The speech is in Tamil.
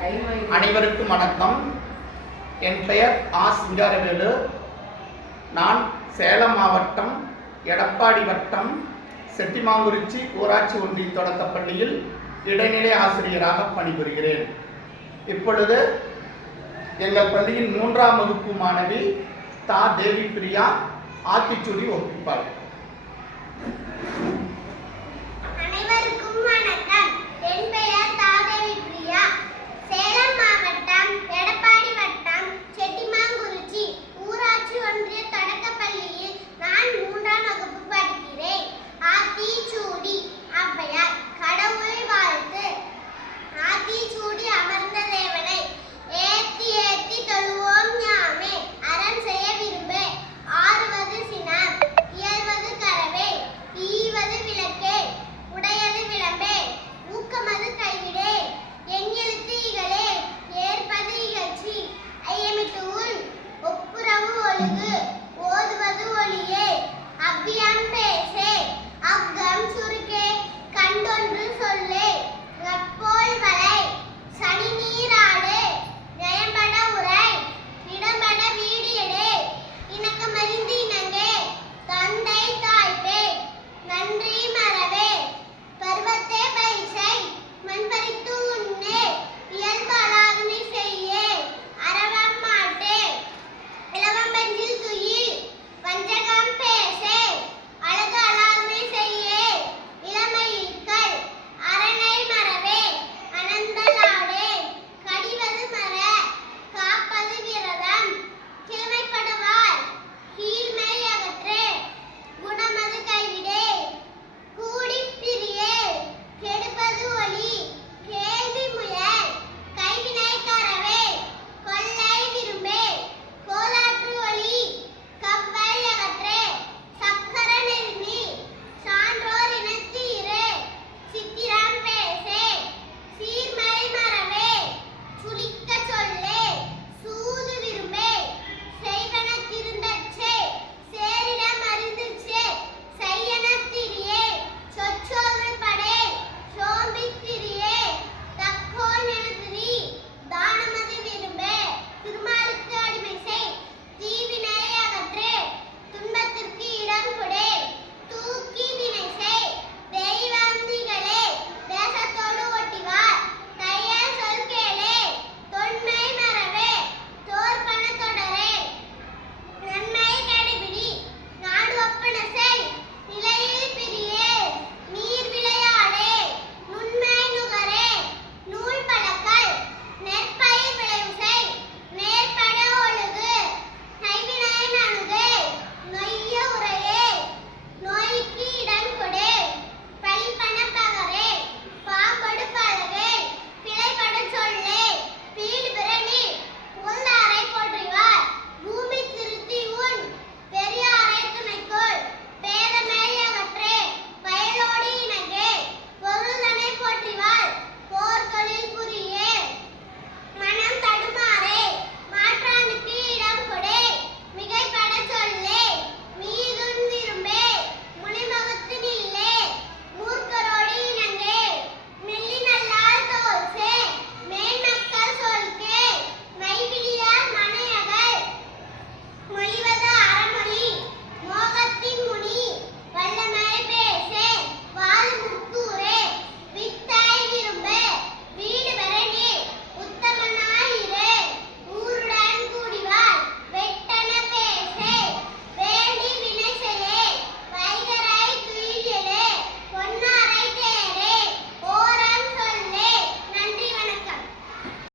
அனைவருக்கும் வணக்கம். என் பெயர் ஆ சிங்காரவேலு நான் சேலம் மாவட்டம் எடப்பாடி வட்டம் செட்டிமாங்குறிச்சி ஊராட்சி ஒன்றிய தொடக்கப் பள்ளியில் இடைநிலை ஆசிரியராக பணிபுரிகிறேன். இப்பொழுது எங்கள் பள்ளியின் மூன்றாம் வகுப்பு மாணவி தா. தேவி பிரியா ஆத்திச்சூடி ஒப்பிப்பார்கள்